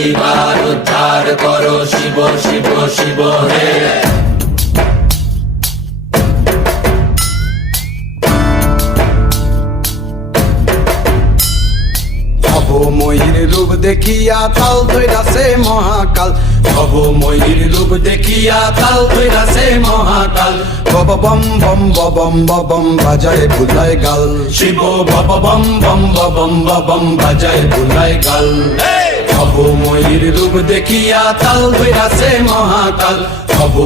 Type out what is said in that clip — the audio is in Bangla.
এইবার উদ্ধার করো শিব শিব শিব হে। ভবময়ীর রূপ দেখিয়া তাল ধইরাছে মহাকাল, ভবময়ীর রূপ দেখিয়া তাল ধইরাছে মহাকাল। বব বম বম বম বম বাজায় বুলায় গাল, শিব বব বম বম বম বম বাজায় বুলায় গাল। ভবময়ীর রূপ দেখিয়া তাল ধইরাছে মহাকাল।